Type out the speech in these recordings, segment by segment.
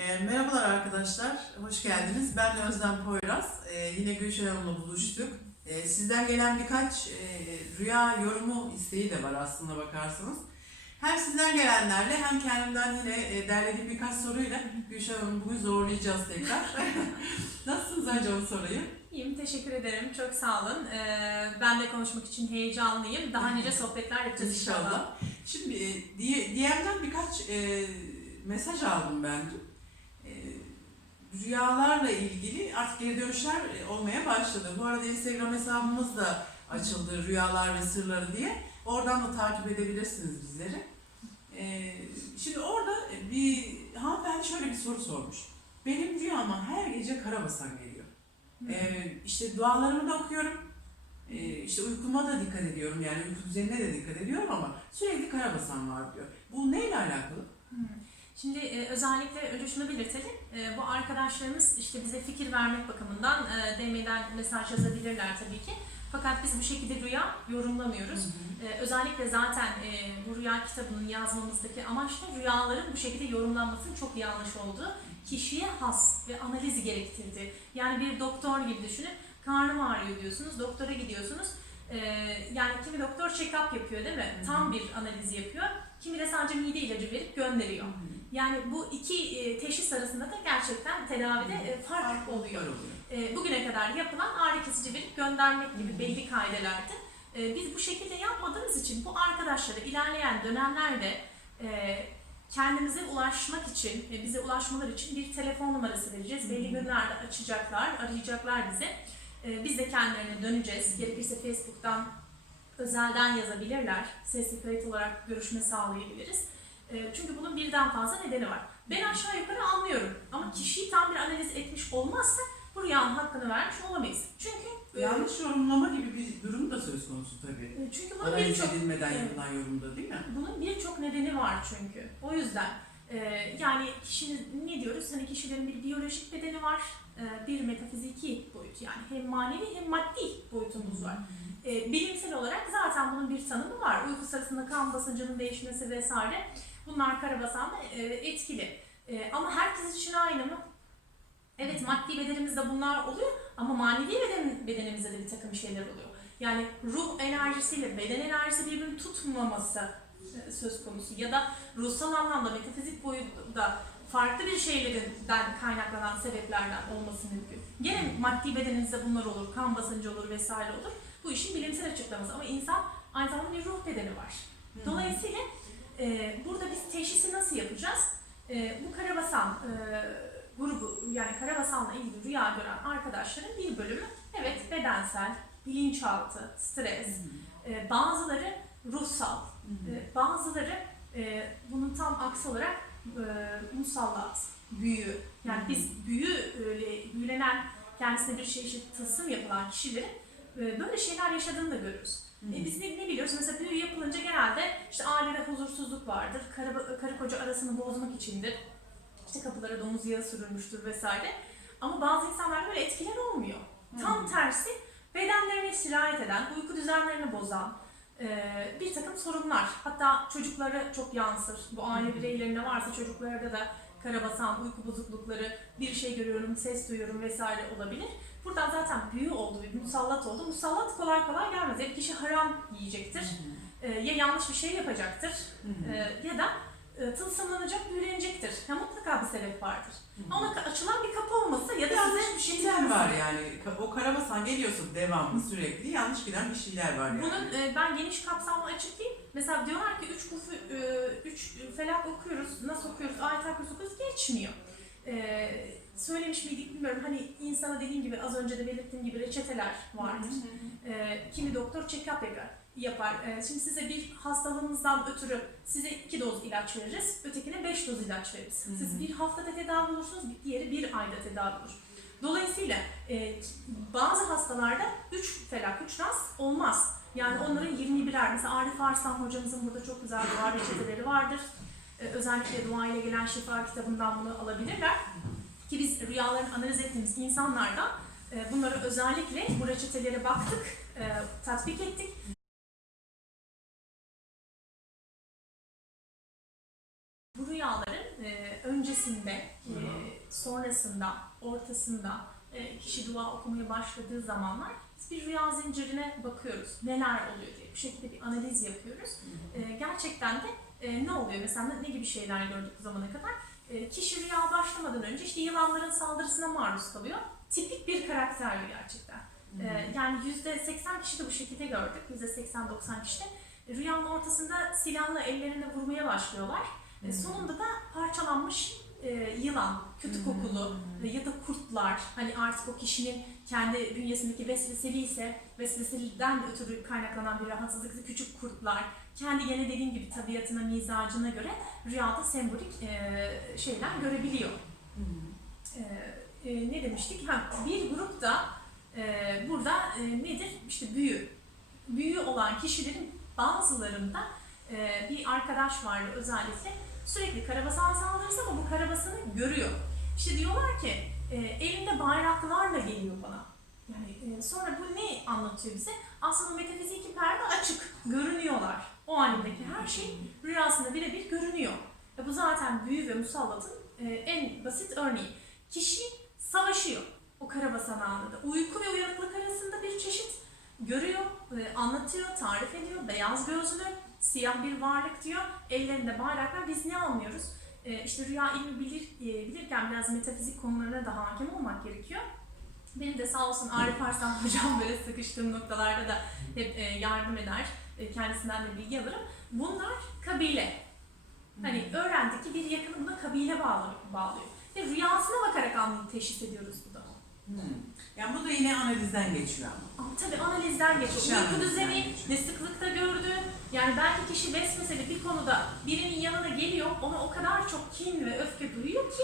E, merhabalar arkadaşlar, hoş geldiniz. Ben Özlem Poyraz. E, yine Gülşen Hanım'la buluştuk. E, sizden gelen birkaç e, rüya yorumu isteği de var aslında bakarsanız. Hem sizden gelenlerle hem kendimden yine e, derlediğim birkaç soruyla Gülşen Hanım'ı bugün zorlayacağız tekrar. Nasılsınız önce onu sorayım. İyiyim, teşekkür ederim. Çok sağ olun. Ee, ben de konuşmak için heyecanlıyım. Daha nice sohbetler yapacağız inşallah. İnşallah. Şimdi e, DM'den birkaç e, mesaj aldım ben dün. Rüyalarla ilgili artık geri dönüşler olmaya başladı. Bu arada Instagram hesabımız da açıldı Rüyalar ve Sırları diye. Oradan da takip edebilirsiniz bizleri. E, şimdi orada bir hanımefendi şöyle bir soru sormuş. Benim rüyama her gece karabasan geliyor. E, işte dualarımı da okuyorum. Ee, işte uykuma da dikkat ediyorum yani uyku düzenine de dikkat ediyorum ama sürekli karabasan var diyor. Bu neyle alakalı? Hmm. Şimdi e, özellikle önce şunu belirtelim. E, bu arkadaşlarımız işte bize fikir vermek bakımından e, DM'den mesaj yazabilirler tabii ki. Fakat biz bu şekilde rüya yorumlamıyoruz. E, özellikle zaten e, bu rüya kitabının yazmamızdaki amaç da rüyaların bu şekilde yorumlanmasının çok yanlış olduğu, kişiye has ve analiz gerektirdiği. Yani bir doktor gibi düşünün. Karnım ağrıyor diyorsunuz, doktora gidiyorsunuz. E, yani kimi doktor check-up yapıyor değil mi? Hı hı. Tam bir analiz yapıyor. Kimi de sadece mide ilacı verip gönderiyor. Yani bu iki e, teşhis arasında da gerçekten tedavide e, fark oluyor. E, bugüne kadar yapılan ağrı kesici verip göndermek gibi belli kaidelerdi. Biz bu şekilde yapmadığımız için bu arkadaşlara ilerleyen dönemlerde kendimize ulaşmak için bize ulaşmaları için bir telefon numarası vereceğiz. Belli günlerde açacaklar, arayacaklar bize. E, biz de kendilerine döneceğiz. Gerekirse Facebook'tan özelden yazabilirler. Sesli kayıt olarak görüşme sağlayabiliriz. E, çünkü bunun birden fazla nedeni var. Ben aşağı yukarı anlıyorum ama kişiyi tam bir analiz etmiş olmazsa bu rüyanın hakkını vermiş olamayız. Çünkü e, Yanlış yorumlama gibi bir durum da söz konusu tabii. e, çünkü bunun birçok edilmeden Evet. yapılan yorumda değil mi? bunun birçok nedeni var çünkü. O yüzden e, yani kişinin ne diyoruz? Hani kişilerin bir biyolojik bedeni var, e, bir metafiziki boyut yani hem manevi hem maddi boyutumuz var. E, bilimsel olarak zaten bunun bir tanımı var. Uyku sırasında kan basıncının değişmesi vesaire. Bunlar karabasanda e, etkili. E, ama herkes için aynı mı? Evet maddi bedenimizde bunlar oluyor ama manevi beden, bedenimizde de bir takım şeyler oluyor. Yani ruh enerjisiyle beden enerjisi birbirini tutmaması e, söz konusu ya da ruhsal anlamda metafizik boyutta farklı bir şeylerden kaynaklanan sebeplerden olması mümkün. Gene maddi bedeninizde bunlar olur, kan basıncı olur vesaire olur. Bu işin bilimsel açıklaması ama insan aynı zamanda bir ruh bedeni var. Dolayısıyla e, burada biz teşhisi nasıl yapacağız? E, bu karabasan e, grubu yani karabasanla ilgili rüya gören arkadaşların bir bölümü. Evet bedensel, bilinçaltı, stres, e, bazıları ruhsal, e, bazıları e, bunun tam aksi olarak e, musallat, büyü. Yani biz büyü öyle büyülenen kendisine bir şey işte tılsım yapılan kişilerin böyle şeyler yaşadığını da görürüz. E biz ne, ne biliyoruz? Mesela büyü yapılınca genelde işte ailede huzursuzluk vardır. Karı, karı koca arasını bozmak içindir. İşte kapılara domuz yağı sürülmüştür vesaire. Ama bazı insanlar böyle etkiler olmuyor. Tam tersi bedenlerine sirayet eden, uyku düzenlerini bozan e, bir takım sorunlar. Hatta çocuklara çok yansır. Bu aile bireylerinde varsa çocuklarda da karabasan, uyku bozuklukları, bir şey görüyorum, ses duyuyorum vesaire olabilir. Buradan zaten büyü oldu ve musallat oldu. Musallat kolay kolay gelmez. Ya kişi haram yiyecektir, e, ya yanlış bir şey yapacaktır e, ya da tılsımlanacak, büyülenecektir. Ya mutlaka bir sebep vardır. Ona ka- açılan bir kapı olması ya da size bir şeyler var yani. O karabasan geliyorsun devamlı sürekli yanlış giden bir şeyler var yani. Bunun e, ben geniş kapsamlı açıklayayım. Mesela diyorlar ki üç kufu, e, üç felak okuyoruz, nasıl okuyoruz, ayet okuyoruz, okuyoruz, geçmiyor. E, söylemiş miydik bilmiyorum. Hani insana dediğim gibi az önce de belirttiğim gibi reçeteler vardır. E, kimi doktor check-up yapar. Yapar. E, şimdi size bir hastalığınızdan ötürü size iki doz ilaç veririz, ötekine beş doz ilaç veririz. Hı hı. Siz bir haftada tedavi olursunuz, diğeri bir ayda tedavi olur. Dolayısıyla e, bazı hastalarda 3 felak, 3 nas olmaz. Yani onların 21'er, mesela Arif Arslan hocamızın burada çok güzel dua reçeteleri vardır. E, özellikle dua ile gelen şifa kitabından bunu alabilirler. Ki biz rüyalarını analiz ettiğimiz insanlardan e, bunları özellikle bu reçetelere baktık, tatbik ettik. Bu rüyaların e, öncesi öncesinde, e, sonrasında, ortasında e, kişi dua okumaya başladığı zamanlar bir rüya zincirine bakıyoruz. Neler oluyor diye bir şekilde bir analiz yapıyoruz. E, gerçekten de e, ne oluyor? Mesela ne, gibi şeyler gördük bu zamana kadar? E, kişi rüya başlamadan önce işte yılanların saldırısına maruz kalıyor. Tipik bir karakter bu gerçekten. E, yani %80 kişi de bu şekilde gördük. %80-90 kişi de rüyanın ortasında silahla ellerine vurmaya başlıyorlar. E, sonunda da parçalanmış e, yılan, kötü kokulu e, ya da kurtlar hani artık o kişinin kendi bünyesindeki vesveseli ise vesveseliden ötürü kaynaklanan bir rahatsızlık küçük kurtlar kendi gene dediğim gibi tabiatına, mizacına göre rüyada sembolik e, şeyler görebiliyor. E, e, ne demiştik? Ha, bir grupta e, burada e, nedir? İşte büyü. Büyü olan kişilerin bazılarında e, bir arkadaş vardı özellikle sürekli karabasan saldırısı ama bu karabasanı görüyor. İşte diyorlar ki e, elinde bayraklarla geliyor bana. Yani e, sonra bu ne anlatıyor bize? Aslında metafiziki perde açık, görünüyorlar. O halindeki her şey rüyasında birebir görünüyor. E, bu zaten büyü ve musallatın e, en basit örneği. Kişi savaşıyor o karabasan anında. Uyku ve uyanıklık arasında bir çeşit görüyor, e, anlatıyor, tarif ediyor. Beyaz gözlü, siyah bir varlık diyor. Ellerinde bayraklar. Biz ne anlıyoruz? E, işte rüya ilmi bilir, e, bilirken biraz metafizik konularına da hakim olmak gerekiyor. Benim de sağ olsun Arif Arslan hocam böyle sıkıştığım noktalarda da hep e, yardım eder. E, kendisinden de bilgi alırım. Bunlar kabile. Hani öğrendik ki bir yakını buna kabile bağlı, bağlıyor. Ve rüyasına bakarak anlayıp teşhis ediyoruz bu da. Hmm. Yani bu da yine analizden geçiyor ama. Ama tabii analizden geçiyor. Uyku düzeni, ne sıklıkta gördü. Yani belki kişi vesveseli bir konuda birinin yanına geliyor, ona o kadar çok kin ve öfke duyuyor ki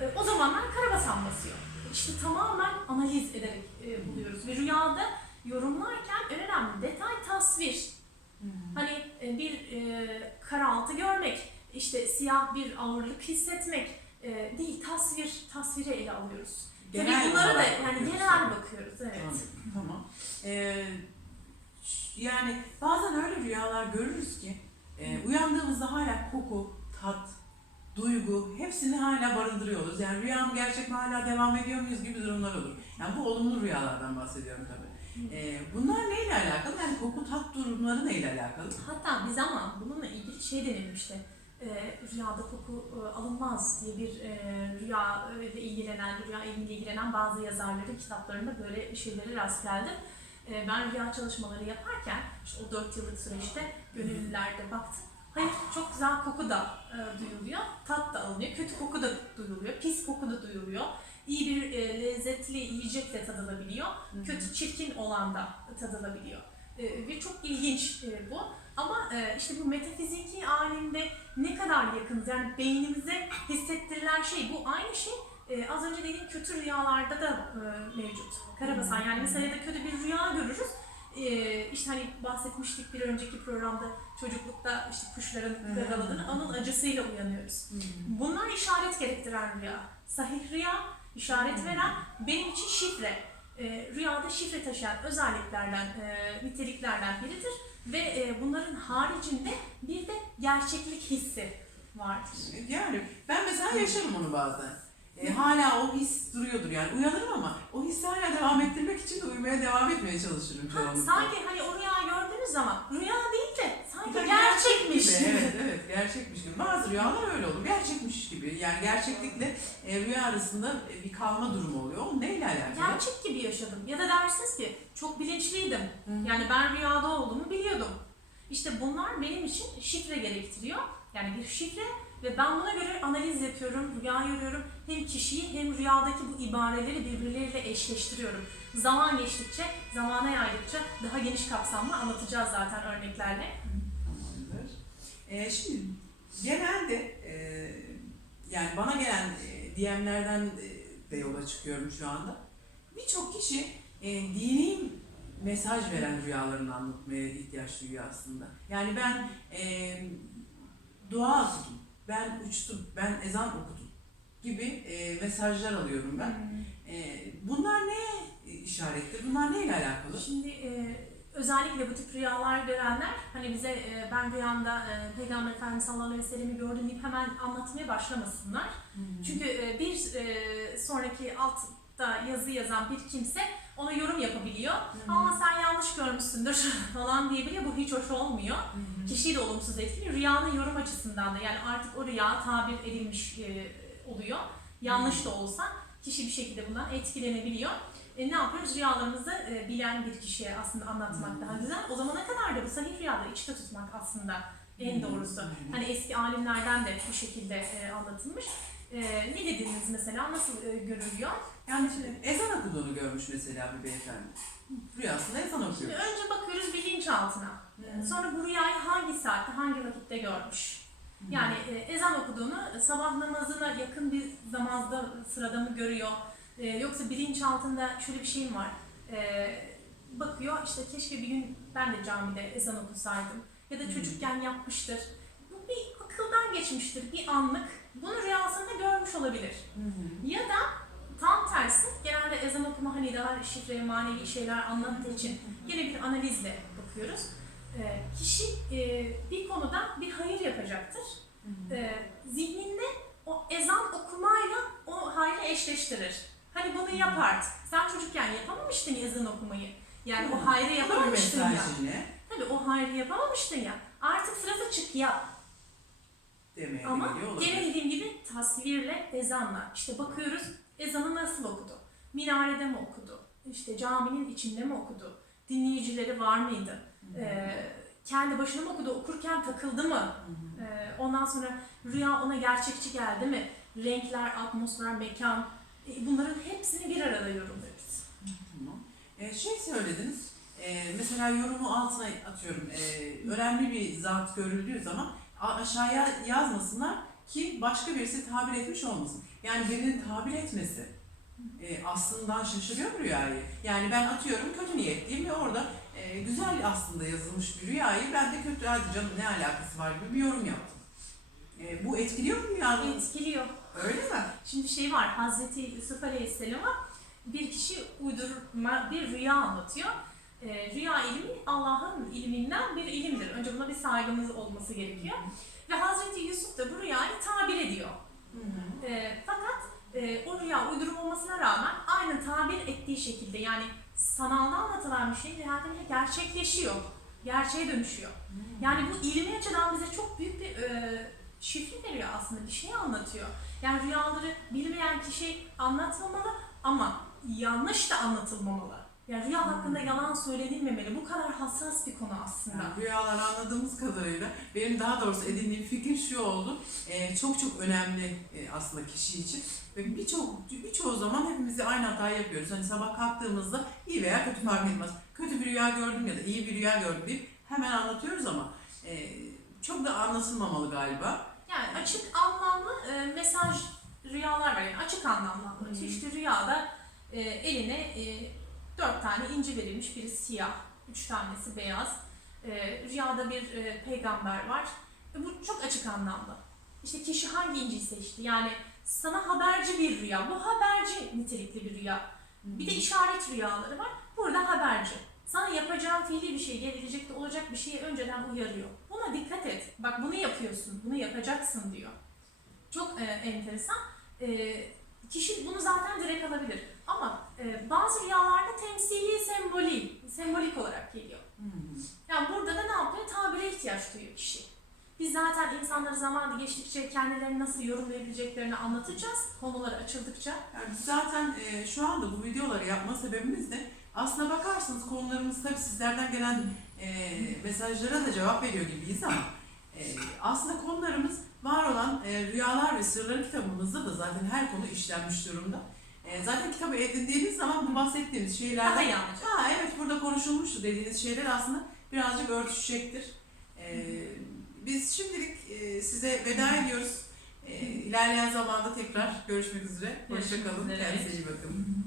e, o zamanlar karabasan basıyor. İşte tamamen analiz ederek e, buluyoruz. Ve rüyada yorumlarken en önemli detay tasvir. Hani e, bir karaltı görmek, işte siyah bir ağırlık hissetmek değil, tasvir, tasvire ele alıyoruz. Genel Tabii bunları da yani genel bakıyoruz, evet. Tamam. tamam. Ee, yani bazen öyle rüyalar görürüz ki e, uyandığımızda hala koku, tat, duygu hepsini hala barındırıyoruz. Yani rüyam gerçek mi hala devam ediyor muyuz gibi durumlar olur. Yani bu olumlu rüyalardan bahsediyorum tabii. Ee, bunlar neyle alakalı? Yani koku, tat durumları neyle alakalı? Hatta bir zaman bununla ilgili şey denilmişti. E, rüyada koku e, alınmaz diye bir e, rüya e, ile ilgilenen, rüya ilmiyle ilgilenen bazı yazarların kitaplarında böyle şeylere rast geldim. E, ben rüya çalışmaları yaparken işte o 4 yıllık süreçte gönüllülerde baktım. Hayır çok güzel koku da e, duyuluyor, tat da alınıyor, kötü koku da duyuluyor, pis koku da duyuluyor. İyi bir e, lezzetli yiyecek de tadılabiliyor, kötü çirkin olan da tadılabiliyor. E, ve çok ilginç e, bu. Ama e, işte bu metafiziki alemde ne kadar yakınız yani beynimize hissettirilen şey bu aynı şey e, az önce dediğim kötü rüyalarda da e, mevcut. Karabasan yani mesela ya da kötü bir rüya görürüz. E, işte hani bahsetmiştik bir önceki programda çocuklukta işte kuşların gagaladığını onun acısıyla uyanıyoruz. Bunlar işaret gerektiren rüya. Sahih rüya, işaret veren benim için şifre. E, rüyada şifre taşıyan özelliklerden, e, niteliklerden biridir. Ve e, bunların haricinde bir de gerçeklik hissi vardır. Yani ben mesela yaşarım onu bazen. Ee, hala o his duruyordur yani uyanırım ama o hissi hala devam ettirmek için de uyumaya devam etmeye çalışırım Ha, çoğunlukla. sanki hani o rüyayı gördüğünüz zaman rüya değil de sanki Sanki gerçekmiş gibi. gibi. Evet evet gerçekmiş gibi. Bazı rüyalar öyle olur. Gerçekmiş gibi. Yani gerçeklikle e, rüya arasında e, bir kalma durumu oluyor. O neyle alakalı? Gerçek gibi yaşadım. Ya da dersiniz ki çok bilinçliydim. Hı. Yani ben rüyada olduğumu biliyordum. İşte bunlar benim için şifre gerektiriyor. Yani bir şifre ve ben buna göre analiz yapıyorum, rüya görüyorum. Hem kişiyi hem rüyadaki bu ibareleri birbirleriyle eşleştiriyorum. Zaman geçtikçe, zamana yaydıkça daha geniş kapsamlı anlatacağız zaten örneklerle. Tamamdır. E, şimdi genelde e, yani bana gelen e, DM'lerden e, de yola çıkıyorum şu anda. Birçok kişi e, dini mesaj veren rüyalarını anlatmaya ihtiyaç duyuyor aslında. Yani ben e, dua okudum, ben uçtum, ben ezan okudum gibi e, mesajlar alıyorum ben. E, bunlar ne işarettir? Bunlar neyle alakalı? Şimdi e, özellikle bu tip rüyalar görenler hani bize e, ben rüyamda e, Peygamber Efendimiz sallallahu aleyhi ve sellem'i gördüm deyip hemen anlatmaya başlamasınlar. Çünkü e, bir e, sonraki altta yazı yazan bir kimse ona yorum yapabiliyor. Ama sen yanlış görmüşsündür falan diyebiliyor. Bu hiç hoş olmuyor. Kişiyi de olumsuz etkiliyor. Rüyanın yorum açısından da yani artık o rüya tabir edilmiş e, oluyor. Yanlış da olsa kişi bir şekilde bundan etkilenebiliyor. E, ne yapıyoruz? Rüyalarımızı e, bilen bir kişiye aslında anlatmak daha güzel. O zamana kadar da bu sahih rüyaları içte tutmak aslında en doğrusu. Hani eski alimlerden de bu şekilde e, anlatılmış. E, ne dediniz mesela? Nasıl e, görülüyor? Yani şimdi ezan okuduğunu görmüş mesela bir beyefendi. Rüyasında ezan Şimdi okuyor. önce bakıyoruz bilinçaltına. E, Sonra bu rüyayı hangi saatte, hangi vakitte görmüş? Yani e, ezan okuduğunu sabah namazına yakın bir zamanda sırada mı görüyor? E, yoksa bilinçaltında şöyle bir şeyim var. E, bakıyor işte keşke bir gün ben de camide ezan okusaydım. Ya da çocukken yapmıştır. Bu bir akıldan geçmiştir, bir anlık. Bunu rüyasında görmüş olabilir. Hı hı. Ya da tam tersi, genelde ezan okuma hani daha şifre, manevi şeyler anlattığı için yine bir analizle bakıyoruz. Ee, kişi e, bir konuda bir hayır yapacaktır. Ee, zihninde o ezan okumayla o hayrı eşleştirir. Hani bunu yap artık. Sen çocukken yapamamıştın ya ezan okumayı. Yani Hı. o hayrı yapamamıştın ya. Tabii o hayrı yapamamıştın ya. Artık sırası çık yap. Demeye Ama geliyor olabilir. gene dediğim gibi tasvirle ezanla. İşte bakıyoruz ezanı nasıl okudu? Minarede mi okudu? İşte caminin içinde mi okudu? Dinleyicileri var mıydı? Ee, kendi başına mı okudu? Okurken takıldı mı? Hı hı. Ee, ondan sonra rüya ona gerçekçi geldi mi? Renkler, atmosfer, mekan e, bunların hepsini bir arada yorumluyoruz. Tamam. Ee, şey söylediniz, e, mesela yorumu altına atıyorum. E, önemli bir zat görüldüğü zaman aşağıya yazmasınlar ki başka birisi tabir etmiş olmasın. Yani birinin tabir etmesi e, aslından şaşırıyor mu rüyayı? Yani ben atıyorum kötü niyetliyim ve orada e, güzel aslında yazılmış bir rüyayı ben de kötü hadi canım ne alakası var gibi bir yorum yaptım. E, bu etkiliyor mu rüyanın? Etkiliyor. Öyle mi? Şimdi şey var, Hazreti Yusuf Aleyhisselam'a bir kişi uydurma bir rüya anlatıyor. Ee, rüya ilmi Allah'ın ilminden bir ilimdir. Önce buna bir saygımız olması gerekiyor. Ve Hazreti Yusuf da bu rüyayı tabir ediyor. Hı hı. Ee, fakat e, o rüya uydurum olmasına rağmen aynı tabir ettiği şekilde yani sanalda anlatılan bir şey hayatımızda gerçekleşiyor. Gerçeğe dönüşüyor. Yani bu ilmi açıdan bize çok büyük bir e, şifre veriyor aslında. Bir şey anlatıyor. Yani rüyaları bilmeyen kişi anlatmamalı ama yanlış da anlatılmamalı. Yani rüya hakkında yalan söylenilmemeli. Bu kadar hassas bir konu aslında. Yani rüyalar anladığımız kadarıyla benim daha doğrusu edindiğim fikir şu oldu. Ee, çok çok önemli e, aslında kişi için. Ve birçok birçoğu zaman hepimiz aynı hatayı yapıyoruz. Hani sabah kalktığımızda iyi veya kötü fark etmez. Kötü bir rüya gördüm ya da iyi bir rüya gördüm deyip hemen anlatıyoruz ama e, çok da anlatılmamalı galiba. Yani açık anlamlı e, mesaj rüyalar var. Yani açık anlamlı anlatıyor. İşte rüyada e, eline e, dört tane inci verilmiş. Biri siyah, üç tanesi beyaz. E, rüyada bir e, peygamber var. E, bu çok açık anlamlı. İşte kişi hangi inciyi seçti? Yani sana haberci bir rüya. Bu haberci nitelikli bir rüya. Bir de işaret rüyaları var. Burada haberci. Sana yapacağın fiili bir şey, gelecekte olacak bir şeyi önceden uyarıyor. Buna dikkat et. Bak bunu yapıyorsun, bunu yapacaksın diyor. Çok e, enteresan. E, kişi bunu zaten direkt alabilir. Ama e, bazı temsili, sembolik, olarak geliyor. Hmm. Yani burada da ne yapıyor? Tabire ihtiyaç duyuyor kişi. Biz zaten insanları zamanı geçtikçe kendilerini nasıl yorumlayabileceklerini anlatacağız. Konuları açıldıkça. Yani zaten e, şu anda bu videoları yapma sebebimiz de aslına bakarsanız konularımız tabii sizlerden gelen e, mesajlara da cevap veriyor gibiyiz ama e, aslında konularımız var olan e, Rüyalar ve Sırları kitabımızda da zaten her konu işlenmiş durumda. E, zaten kitabı edindiğiniz zaman bu bahsettiğimiz Daha şeylerden iyi anlayacağız. Ha evet burada konuşulmuştu dediğiniz şeyler aslında birazcık örtüşecektir. Ee, biz şimdilik e, size veda ediyoruz. Ee, ilerleyen zamanda tekrar görüşmek üzere. Hoşçakalın. Kendinize iyi bakın.